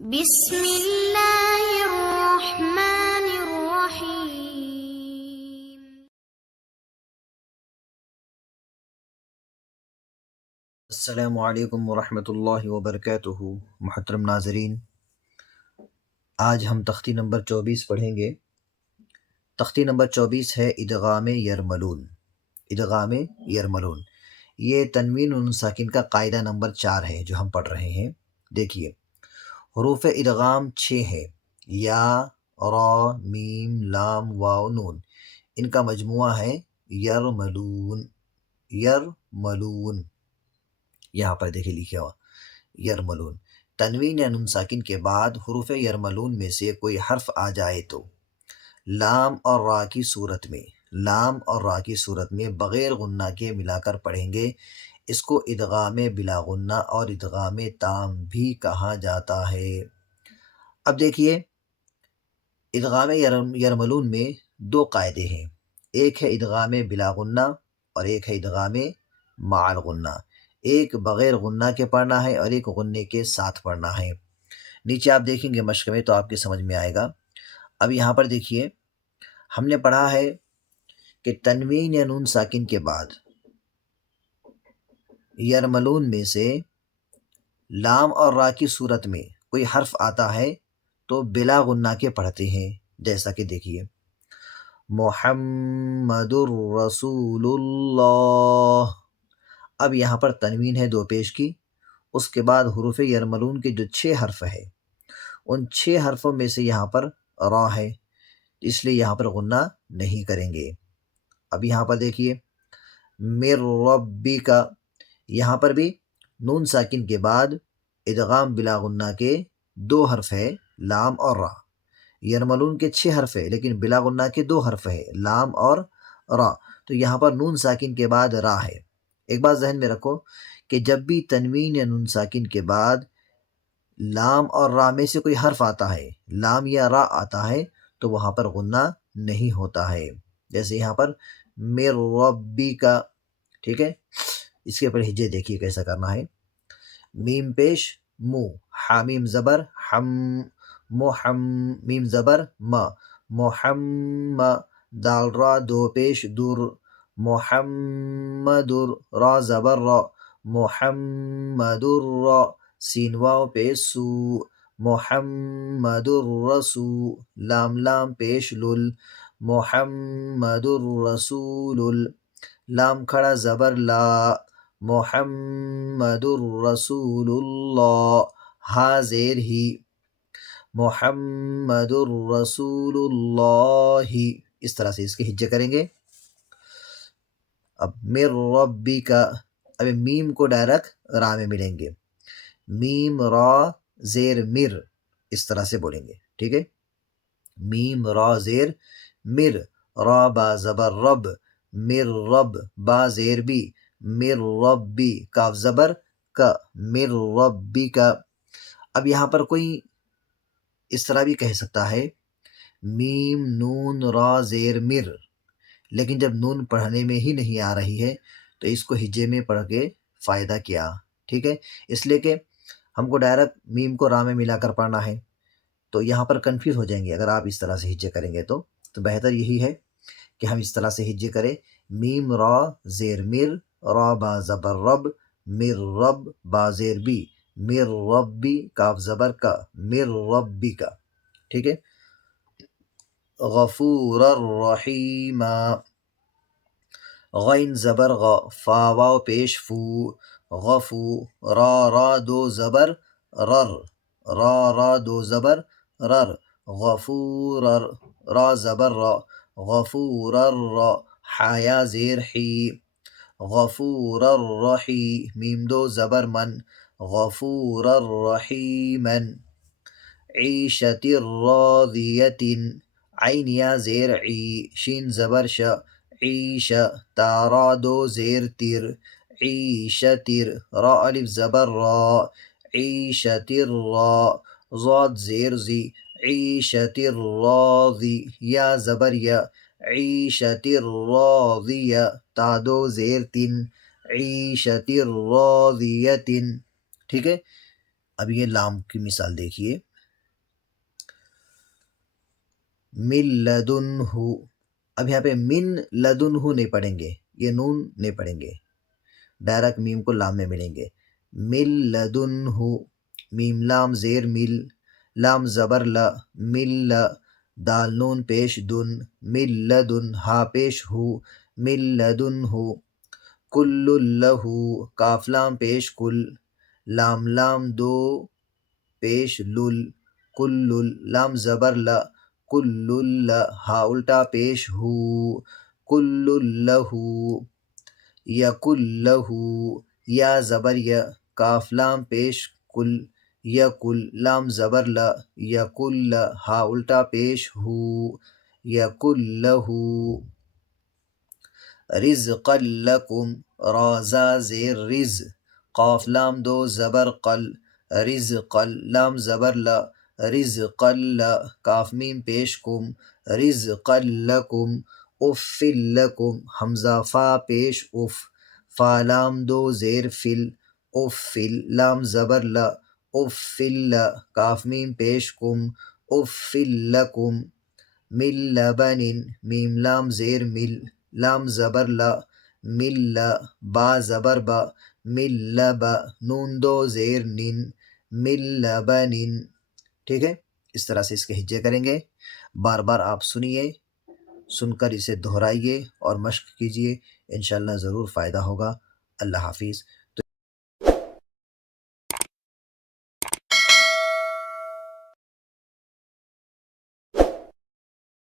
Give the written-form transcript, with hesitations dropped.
بسم اللہ الرحمن الرحیم۔ السلام علیکم ورحمۃ اللہ وبرکاتہ۔ محترم ناظرین، آج ہم تختی نمبر 24 پڑھیں گے۔ تختی نمبر 24 ہے ادغام یرملون۔ ادغام یرملون یہ تنوین نون ساکن کا قاعدہ نمبر 4 ہے جو ہم پڑھ رہے ہیں۔ دیکھیے، حروف ادغام 6 ہے، یا، را، میم، لام، واو، نون۔ ان کا مجموعہ ہے یرملون۔ یرملون یہاں پر دیکھیں لکھا ہوا یرملون۔ تنوین یا نون ساکن کے بعد حروف یرملون میں سے کوئی حرف آ جائے تو لام اور را کی صورت میں بغیر غنہ کے ملا کر پڑھیں گے۔ اس کو ادغام بلا غنہ اور ادغام تام بھی کہا جاتا ہے۔ اب دیکھیے، ادغام یرملون میں دو قاعدے ہیں، ایک ہے ادغام بلا غنہ اور ایک ہے ادغام مع الغنہ۔ ایک بغیر غنہ کے پڑھنا ہے اور ایک غنے کے ساتھ پڑھنا ہے۔ نیچے آپ دیکھیں گے مشق میں تو آپ کی سمجھ میں آئے گا۔ اب یہاں پر دیکھیے، ہم نے پڑھا ہے کہ تنوین یا نون ساکن کے بعد یرملون میں سے لام اور را کی صورت میں کوئی حرف آتا ہے تو بلا غنہ کے پڑھتے ہیں، جیسا کہ دیکھیے، محمد الرسول اللہ۔ اب یہاں پر تنوین ہے دو پیش کی، اس کے بعد حروف یرملون کے جو 6 حرف ہے، ان 6 حرفوں میں سے یہاں پر را ہے، اس لیے یہاں پر غنہ نہیں کریں گے۔ اب یہاں پر دیکھیے، مر ربک، یہاں پر بھی نون ساکن کے بعد ادغام بلا غنہ کے 2 حرف ہے، لام اور را۔ یرملون کے 6 حرف ہے لیکن بلا غنہ کے 2 حرف ہے، لام اور را، تو یہاں پر نون ساکن کے بعد را ہے۔ ایک بات ذہن میں رکھو کہ جب بھی تنوین یا نون ساکن کے بعد لام اور را میں سے کوئی حرف آتا ہے، لام یا را آتا ہے، تو وہاں پر غنہ نہیں ہوتا ہے۔ جیسے یہاں پر مر ربک، ٹھیک ہے۔ اس کے اوپر ہجے دیکھیے کیسا کرنا ہے۔ میم پیش مو، حامیم زبر حم، محم، میم زبر ما، محم، دال را دو پیش در، محمد، را زبر را، محمد را، سین واو پیش سو، محمد الرسول، لام لام پیش لل، محمد الرسول، لام کھڑا زبر لا، محمد الرسول اللہ، ہا زیر ہی، محمد الرسول اللہ۔ اس طرح سے اس کے ہجے کریں گے۔ اب مر ربی کا، اب میم کو ڈائریکٹ را میں ملیں گے، میم را زیر مر، اس طرح سے بولیں گے، ٹھیک ہے۔ میم را زیر مر، را با زبر رب، مر رب، با زیر بی، مر ربی، کاف زبر کا، مر ربی کا۔ اب یہاں پر کوئی اس طرح بھی کہہ سکتا ہے، میم نون را زیر مر، لیکن جب نون پڑھنے میں ہی نہیں آ رہی ہے تو اس کو ہجے میں پڑھ کے فائدہ کیا، ٹھیک ہے۔ اس لیے کہ ہم کو ڈائریکٹ میم کو را میں ملا کر پڑھنا ہے، تو یہاں پر کنفیوز ہو جائیں گے اگر آپ اس طرح سے ہجے کریں گے تو بہتر یہی ہے کہ ہم اس طرح سے ہجے کریں، میم را زیر مر، را با زبر رب، مر رب، با زیر بی، مر ربی، کاف زبر کا، مر ربی کا، ٹھیک ہے۔ غفور الرحیم، غین زبر غ، فا واو پیش فو، غفو، را را دو زبر رر، را را دو زبر رر، غفور، را زبر را، غفور را، حایا زیر حی، غفور الرحی، میم دو زبر من، غفور الرحیمن، عیشت راضیت، عین یا زیر عی، شین زبر ش، عیش، تارا دو زیر تیر، عیشتر، را الف زبر را، عیشتر را، ضاد زیر زی، عیشتر راضی، یا زبر یا، عیشتر راضیہ، تا دو زیر تن، عیشتر راضیتن، ٹھیک ہے۔ اب یہ لام کی مثال دیکھیے، من لدنہ، اب یہاں پہ من لدنہ نہیں پڑھیں گے، یہ نون نہیں پڑھیں گے، ڈائریکٹ میم کو لام میں ملیں گے، من لدنہ، میم لام زیر مل، لام زبر ل، مل، دال نون پیش دن، من لدن، ہا پیش ہو، من لدنہ، کل لہو، کاف لام پیش کل، لام لام دو پیش لل، کل، لام زبر ل، کل ہا الٹا پیش ہو، کل لہو، یکل لہو، یا زبر یا، کاف لام پیش کل، یکل، لام زبر ل، یکل، ہا الٹا پیش ہو، یکل لہو، رزقا لکم، را زا زیر رز، قاف لام دو زبر قل، رزقا، لام زبر ل، رزقا ل، کاف میم پیش کم، رزقا لکم، اف لکم، حمزہ فا پیش اف، فا لام دو زیر فل، اف، لام زبر ل، اف ل، کاف میم پیش کم، اف لکم، من لبن، میم لام زیر مل، لام زبر ل، مل، با زبر با، مل با، نون دو زیر نن، من لبن، ٹھیک ہے؟ اس طرح سے اس کے ہجے کریں گے، بار بار آپ سنیے، سن کر اسے دہرائیے اور مشق کیجیے، انشاءاللہ ضرور فائدہ ہوگا۔ اللہ حافظ۔